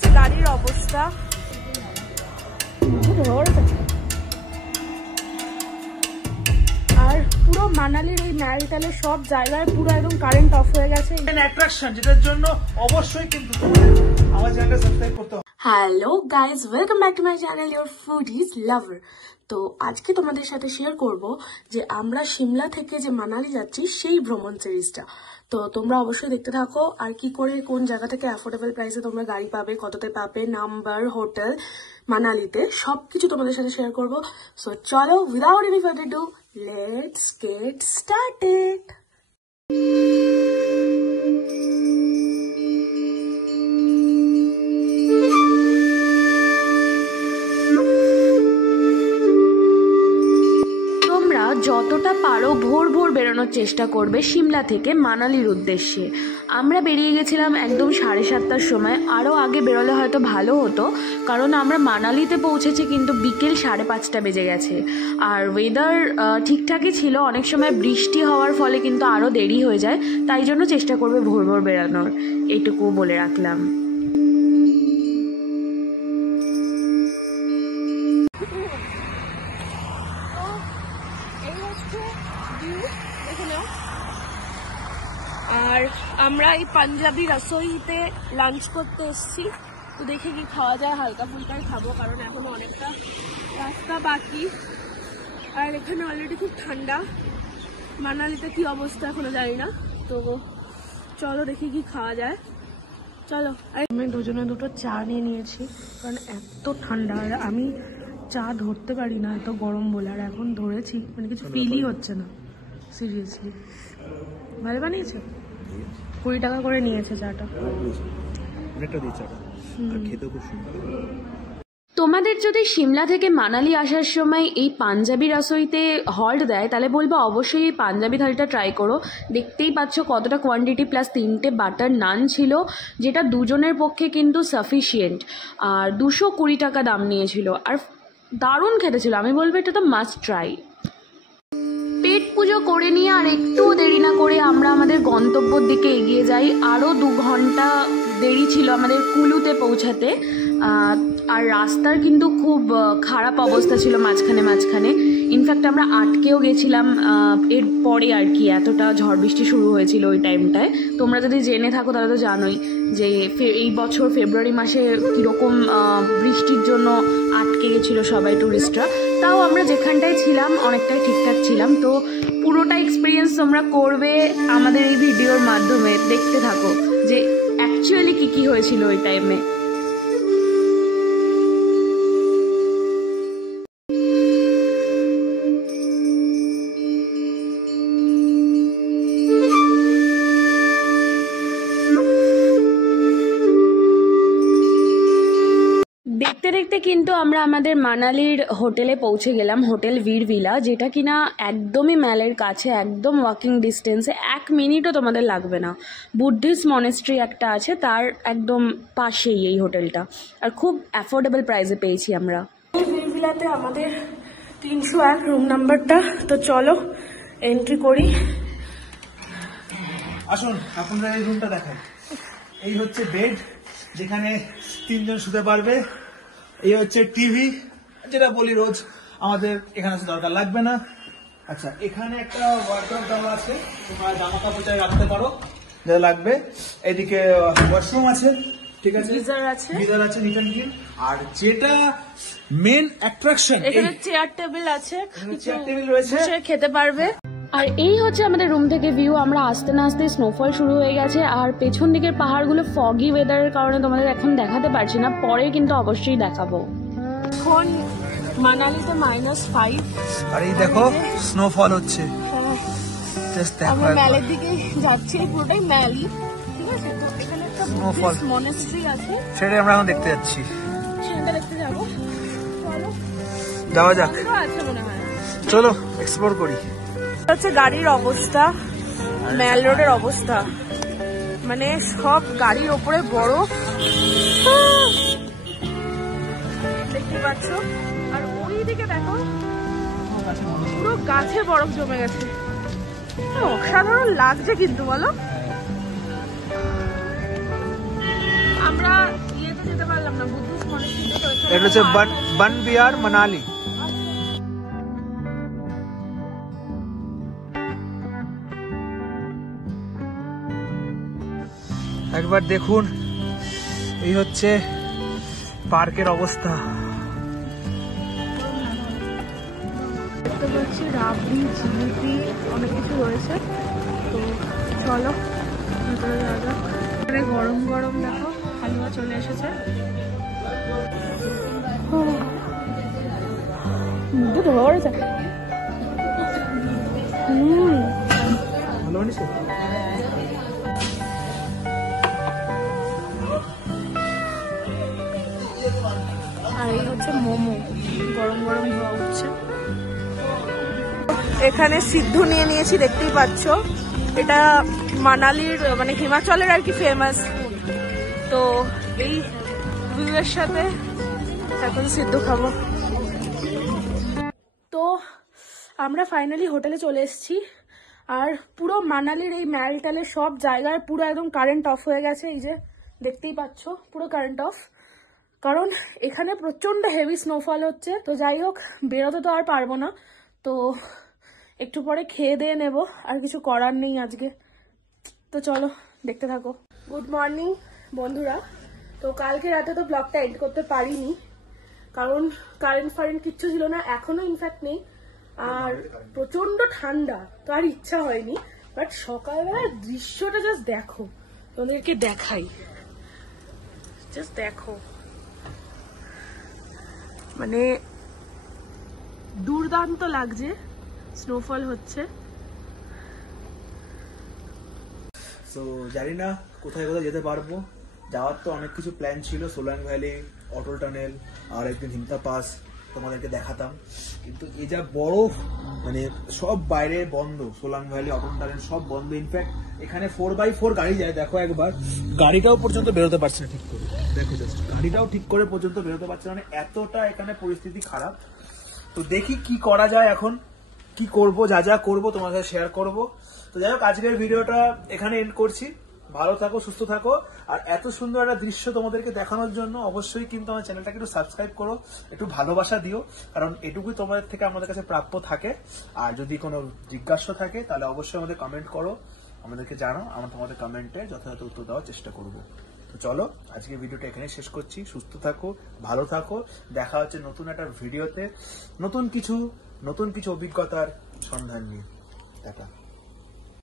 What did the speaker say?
হচ্ছে গাড়ির অবস্থা। আর পুরো মানালির এই ম্যালটালে সব জায়গায় পুরো একদম কারেন্ট অফ হয়ে গেছে। অ্যাট্রাকশন যেটার জন্য অবশ্যই কিন্তু আমার চ্যানেলটা সাবস্ক্রাইব করতে হবে। Hello guys, welcome back to my channel your foodies lover. তো আজকে তোমাদের সাথে শেয়ার করব যে আমরা সিমলা থেকে যে মানালি যাচ্ছি সেই ভ্রমণ সিরিজটা। তো তোমরা অবশ্যই দেখতে থাকো। আর কি করে কোন জায়গা থেকে অ্যাফোর্ডেবল প্রাইসে তোমরা গাড়ি পাবে, কততে পাবে, নাম্বার, হোটেল মানালিতে সবকিছু তোমাদের সাথে শেয়ার করব। সো চলো, without any further do, let's get started. যতটা পারো ভোর ভোর বেরোনোর চেষ্টা করবে সিমলা থেকে মানালির উদ্দেশ্যে। আমরা বেরিয়ে গেছিলাম একদম 7:30টার সময়। আরও আগে বেরোলে হয়তো ভালো হতো, কারণ আমরা মানালিতে পৌঁছেছি কিন্তু বিকেল 5:30 বেজে গেছে। আর ওয়েদার ঠিকঠাকই ছিল, অনেক সময় বৃষ্টি হওয়ার ফলে কিন্তু আরও দেরি হয়ে যায়, তাই জন্য চেষ্টা করবে ভোর ভোর বেরোনোর, এইটুকু বলে রাখলাম। আর আমরা এই পাঞ্জাবি রসোইতে লাঞ্চ করতে এসেছি। তো দেখে কি খাওয়া যায়, হালকা ফুলকাই খাবো, কারণ এখন অনেকটা রাস্তা বাকি। আর এখানে অলরেডি খুব ঠান্ডা। মানালিতে কি অবস্থা এখনো জানি না। তো চলো দেখি কি খাওয়া যায়, চলো। আমি দুজনে দুটো চা নিয়ে নিয়েছি, কারণ এত ঠান্ডা আর আমি চা ধরতে পারি না এত গরম বলে। আর এখন ধরেছি, মানে কিছু ফিলই হচ্ছে না, সিরিয়াসলি। ভালো বানিয়েছে, 20 টাকা করে নিয়েছে চাটা। তোমাদের যদি সিমলা থেকে মানালি আসার সময় এই পাঞ্জাবি রসোইতে হল্ট দেয়, তাহলে বলবো অবশ্যই এই পাঞ্জাবি থালিটা ট্রাই করো। দেখতেই পাচ্ছ কতটা কোয়ান্টিটি, প্লাস 3টে বাটার নান ছিল, যেটা দুজনের পক্ষে কিন্তু সাফিসিয়েন্ট। আর 220 টাকা দাম নিয়েছিল, আর দারুণ খেতে ছিল। আমি বলবো এটা তো মাস্ট ট্রাই। পেট পুজো করে নিয়ে আর একটুও দেরি না করে আমরা আমাদের গন্তব্যের দিকে এগিয়ে যাই। আরও 2 ঘন্টা দেরি ছিল আমাদের কুলুতে পৌঁছাতে। আর রাস্তার কিন্তু খুব খারাপ অবস্থা ছিল মাঝখানে। ইনফ্যাক্ট আমরা আটকেও গেছিলাম এর পরে আর কি, এতটা ঝড় বৃষ্টি শুরু হয়েছিল ওই টাইমটায়। তোমরা যদি জেনে থাকো তাহলে তো জানোই যে এই বছর ফেব্রুয়ারি মাসে কীরকম বৃষ্টির জন্য আটকে গেছিলো সবাই, ট্যুরিস্টরা। তাও আমরা যেখানটায় ছিলাম অনেকটাই ঠিকঠাক ছিলাম। তো পুরোটা এক্সপিরিয়েন্স তোমরা করবে আমাদের এই ভিডিওর মাধ্যমে। দেখতে থাকো যে অ্যাকচুয়ালি কী হয়েছিল ওই টাইমে। দেখতে দেখতে কিন্তু আমরা আমাদের মানালির হোটেলে পৌঁছে গেলাম, হোটেল বীর ভিলা, যেটা কিনা একদমই ম্যালের কাছে, একদম ওয়াকিং ডিস্টেন্সে, 1 মিনিটও তোমাদের লাগবে না। বুদ্ধিস্ট মনেস্ট্রি একটা আছে, তার একদম পাশেই এই হোটেলটা। আর খুব অ্যাফোর্ডেবল প্রাইসে পেয়েছি আমরা। বীর ভিলাতে আমাদের 301 রুম নাম্বারটা। তো চলো এন্ট্রি করি। আসুন আপনাদের এই রুমটা দেখাই। এই হচ্ছে বেড, যেখানে 3 জন শুতে পারবে। এই হচ্ছে টিভি, যেটা বলি রোজ আমাদের এখানে দরকার লাগবে না। আচ্ছা, এখানে একটা ওয়ার্ডরোব দেওয়া আছে, তোমরা জামা কাপড় চাই রাখতে পারো যা লাগবে। এদিকে ওয়াশরুম আছে, ঠিক আছে, গিজার আছে নিট অ্যান্ড ক্লিন। আর যেটা মেন অ্যাট্রাকশন, এখানে চেয়ার টেবিল আছে, চেয়ার টেবিল রয়েছে, খেতে পারবে। আর এই হচ্ছে আমাদের রুম থেকে ভিউ। আমরা আস্তে না আস্তে স্নোফল শুরু হয়ে গেছে, আর পেছন দিকের পাহাড়গুলো ফগি ওয়েদারের কারণে তোমাদের এখন দেখাতে পারছি না, পরে কিন্তু অবশ্যই দেখাবো। এখন মানালিতে -5। আর এই দেখো স্নোফল হচ্ছে। আমরা ম্যালের দিকে যাচ্ছি, পুরোটাই ম্যালি, ঠিক আছে। তো এখানে একটা বুদ্ধিস্ট মনেস্ট্রি আছে, সেটা আমরা এখন দেখতে যাচ্ছি, সেটা দেখতে যাবো। চলো যাওয়া যাক, আছে মনে হয়, চলো এক্সপ্লোর করি। হচ্ছে গাড়ির অবস্থা, ম্যাল রোডের অবস্থা, মানে সব গাড়ির ওপরে বরফ দেখতে পাচ্ছ। আর ওই দিকে দেখো পুরো গাছে বরফ জমে গেছে, অসাধারণ লাগছে কিন্তু বলো। আমরা ইয়েতে যেতে পারবো এটা হচ্ছে বন বিহার মানালি। একবার দেখুন, এই হচ্ছে পার্কের অবস্থা। দেখতে পাচ্ছি রাবড়ি, জিলিপি অনেক কিছু রয়েছে। তো চলো ভিতরে যাওয়া যাক। এখানে গরম গরম দেখো হালুয়া চলে এসেছে। ভালো বানিয়েছ? আর এই হচ্ছে মোমো, গরম গরম ধোয়া উঠছে। এখানে সিদ্ধ নিয়ে নিয়েছি, দেখতেই পাচ্ছ। এটা মানালির মানে হিমাচলের আর কি ফেমাস। তো এই ভিউয়ের সাথে এখন সিদ্ধ খাবো। তো আমরা ফাইনালি হোটেলে চলে এসেছি। আর পুরো মানালির এই ম্যালটালের সব জায়গায় পুরো একদম কারেন্ট অফ হয়ে গেছে। এই যে দেখতেই পাচ্ছ পুরো কারেন্ট অফ, কারণ এখানে প্রচন্ড হেভি স্নোফল হচ্ছে। তো যাই হোক, বেরোতে তো আর পারবো না, তো একটু পরে খেয়ে দিয়ে নেবো, আর কিছু করার নেই আজকে। তো চলো দেখতে থাকো। গুড মর্নিং বন্ধুরা। তো কালকে রাতে তো ব্লগটা এন্ড করতে পারিনি, কারণ কারেন্ট ফারেন্ট কিচ্ছু ছিল না, এখনো ইনফ্যাক্ট নেই। আর প্রচন্ড ঠান্ডা, তো আর ইচ্ছা হয়নি। বাট সকালবেলার দৃশ্যটা জাস্ট দেখো, তোমাদেরকে দেখাই, জাস্ট দেখো, মানে দুর্দান্ত লাগছে। স্নোফল হচ্ছে। তো জানি না কোথায় কোথায় যেতে পারবো। যাওয়ার তো অনেক কিছু প্ল্যান ছিল, সোলাং ভ্যালি, অটল টানেল, আর একদিন হিমতা পাস তোমাদেরকে দেখাতাম। কিন্তু এই যা বরফ, মানে সব বাইরে বন্ধ, সোলাং ভ্যালি, অটল টানেল সব বন্ধ। ইনফ্যাক্ট এখানে 4x4 গাড়ি যায়, দেখো একবার, গাড়িটাও পর্যন্ত বেরোতে পারছে না ঠিক করে। দেখো জাস্ট, গাড়িটাও ঠিক করে পর্যন্ত বেরোতে পারছে না, মানে এতটা এখানে পরিস্থিতি খারাপ। তো দেখি কি করা যায় এখন, কি করব, যা যা করবো তোমার সাথে শেয়ার করব। তো যাই হোক, আজকের ভিডিওটা এখানে এন্ড করছি। ভালো থাকো, সুস্থ থাকো। আর এত সুন্দর একটা দৃশ্য তোমাদেরকে দেখানোর জন্য অবশ্যই কিন্তু আমার চ্যানেলটাকে একটু সাবস্ক্রাইব করো, একটু ভালোবাসা দিও, কারণ এটুকুই তোমাদের থেকে আমাদের কাছে প্রাপ্য থাকে। আর যদি কোনো জিজ্ঞাসা থাকে তাহলে অবশ্যই আমাদের কমেন্ট করো, আমাদেরকে জানো, আমরা তোমাদের কমেন্টে যথাযথ উত্তর দেওয়ার চেষ্টা করব। তো চলো আজকে ভিডিওটা এখানে শেষ করছি। সুস্থ থাকো, ভালো থাকো, দেখা হচ্ছে নতুন একটা ভিডিওতে, নতুন কিছু অভিজ্ঞতার সন্ধান নিয়ে। টাটা।